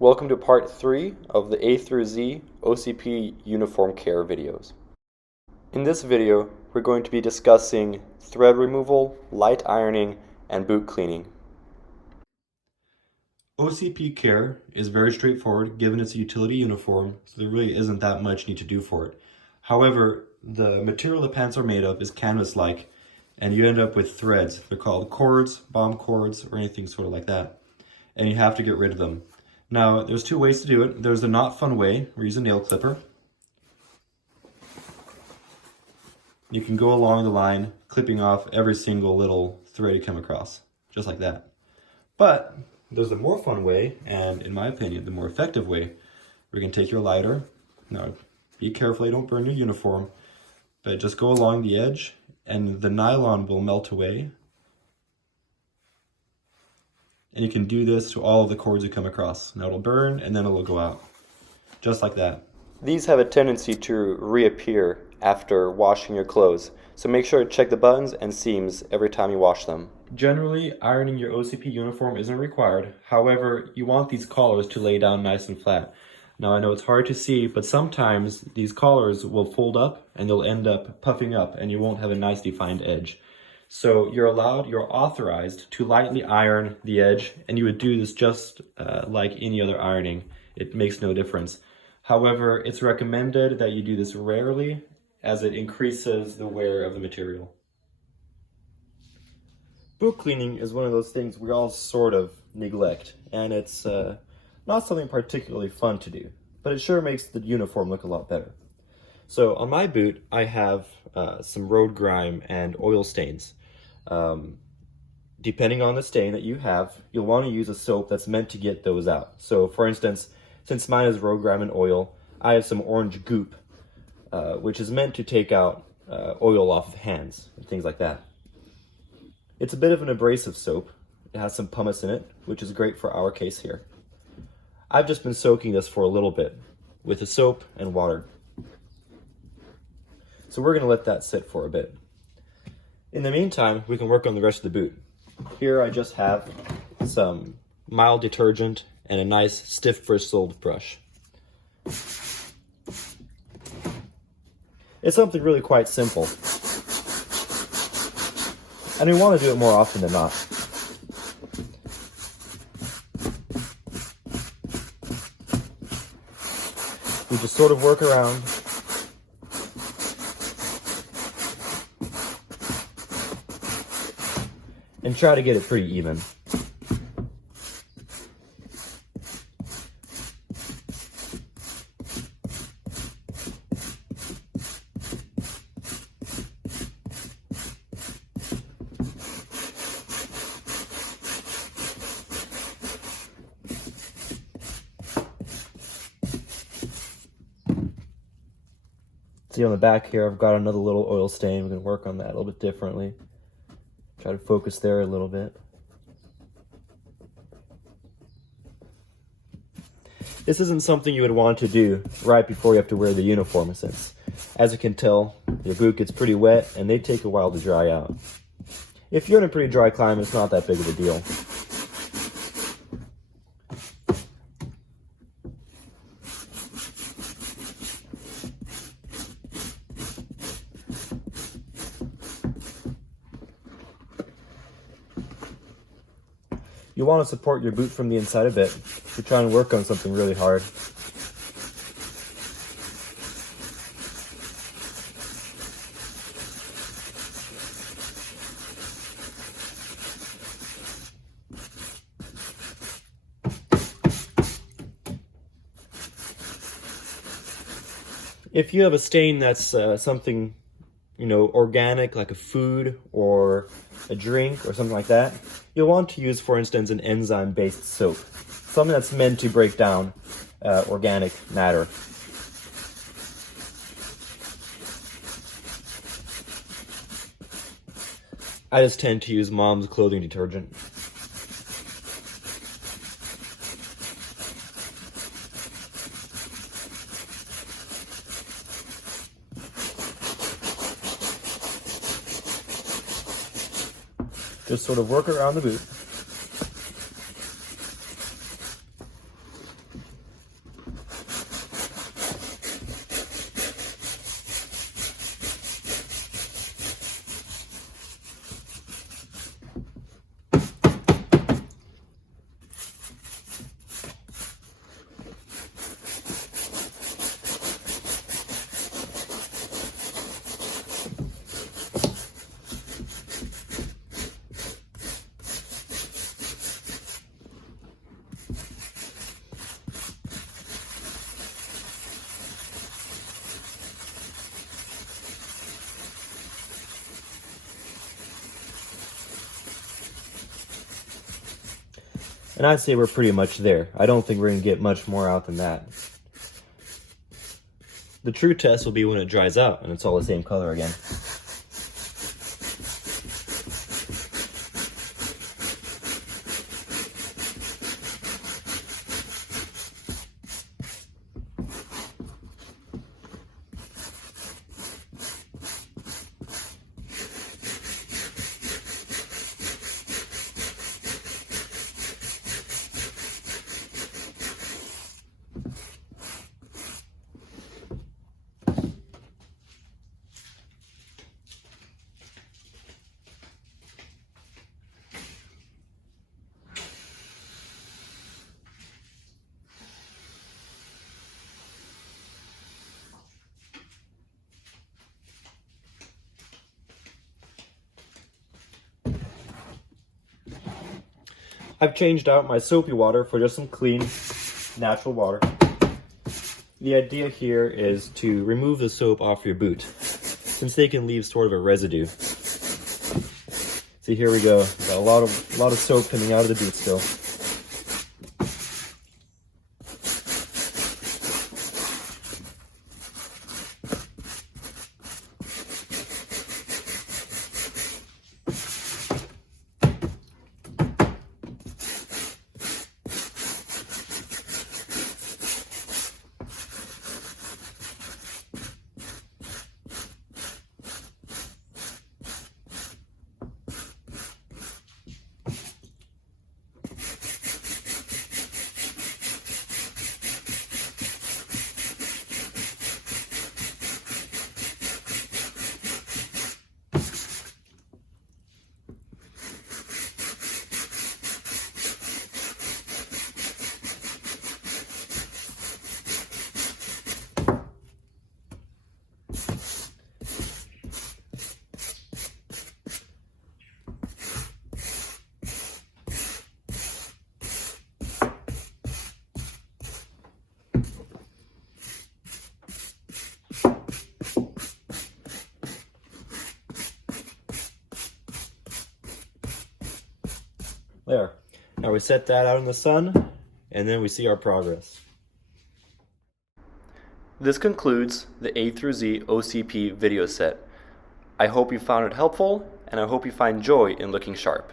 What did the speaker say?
Welcome to part 3 of the A through Z OCP Uniform Care videos. In this video, we're going to be discussing thread removal, light ironing, and boot cleaning. OCP Care is very straightforward given it's a utility uniform, so there really isn't that much need to do for it. However, the material the pants are made of is canvas-like, and you end up with threads. They're called cords, bomb cords, or anything sort of like that, and you have to get rid of them. Now, there's two ways to do it. There's the not fun way, where you use a nail clipper. You can go along the line, clipping off every single little thread you come across, just like that. But there's the more fun way, and in my opinion, the more effective way, where you can take your lighter. Now, be careful you don't burn your uniform, but just go along the edge, and the nylon will melt away. And you can do this to all of the cords you come across. Now it'll burn, and then it'll go out, just like that. These have a tendency to reappear after washing your clothes, so make sure to check the buttons and seams every time you wash them. Generally, ironing your OCP uniform isn't required. However, you want these collars to lay down nice and flat. Now I know it's hard to see, but sometimes these collars will fold up and they'll end up puffing up and you won't have a nice defined edge. So you're authorized to lightly iron the edge, and you would do this just like any other ironing. It makes no difference. However, it's recommended that you do this rarely as it increases the wear of the material. Boot cleaning is one of those things we all sort of neglect, and it's not something particularly fun to do, but it sure makes the uniform look a lot better. So on my boot, I have some road grime and oil stains. Depending on the stain that you have, you'll want to use a soap that's meant to get those out. So for instance, since mine is road grime and oil, I have some orange goop, which is meant to take out oil off of hands and things like that. It's a bit of an abrasive soap. It has some pumice in it, which is great for our case here. I've just been soaking this for a little bit with the soap and water. So we're going to let that sit for a bit. In the meantime, we can work on the rest of the boot. Here I just have some mild detergent and a nice stiff bristled brush. It's something really quite simple, and we want to do it more often than not. We just sort of work around. And try to get it pretty even. See on the back here, I've got another little oil stain. We're going to work on that a little bit differently. Try to focus there a little bit. This isn't something you would want to do right before you have to wear the uniform, since, as you can tell, your boot gets pretty wet and they take a while to dry out. If you're in a pretty dry climate, it's not that big of a deal. You want to support your boot from the inside a bit if you're trying to work on something really hard. If you have a stain that's something, organic, like a food or a drink or something like that, you'll want to use, for instance, an enzyme-based soap, something that's meant to break down organic matter. I just tend to use Mom's clothing detergent. Just sort of work around the boot. And I'd say we're pretty much there. I don't think we're going to get much more out than that. The true test will be when it dries out and it's all the same color again. I've changed out my soapy water for just some clean, natural water. The idea here is to remove the soap off your boot, since they can leave sort of a residue. See, here we go. Got a lot of soap coming out of the boot still. There. Now we set that out in the sun, and then we see our progress. This concludes the A through Z OCP video set. I hope you found it helpful, and I hope you find joy in looking sharp.